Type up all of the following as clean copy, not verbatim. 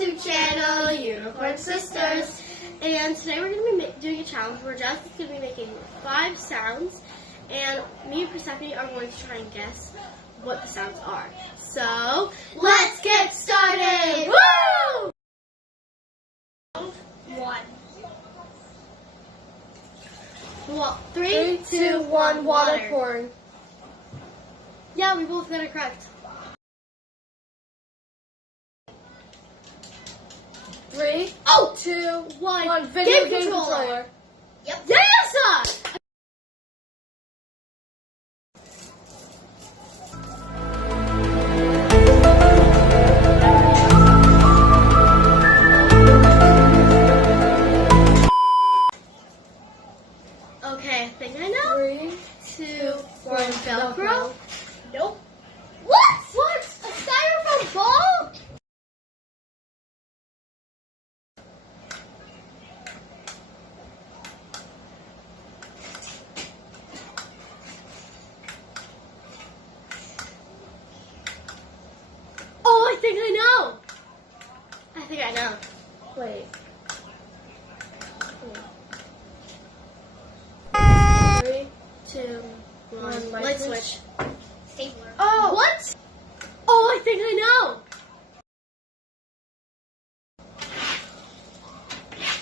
YouTube channel, Unicorn Sisters. And today we're going to be doing a challenge where Jess is going to be making 5 sounds, and me and Persephone are going to try and guess what the sounds are. So, let's get started! Woo! 1. Well, 3, 2, 1, water. Corn. Yeah, we both got it correct. 3, Oh! 2, 1. 1. Video game controller. controller. Yep. Yes! Okay, I think I know. 3, 2, 1. Velcro. Nope. What? What? A styrofoam ball? Oh, I think I know. I think I know. Wait. 3, 2, 1. Light Light switch. switch. Stapler. Oh. What? Oh, I think I know.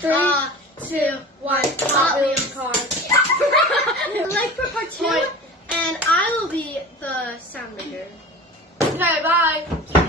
3, 2, 1. Hot Wheels car. like for part 2, and I will be the sound maker. Okay, bye.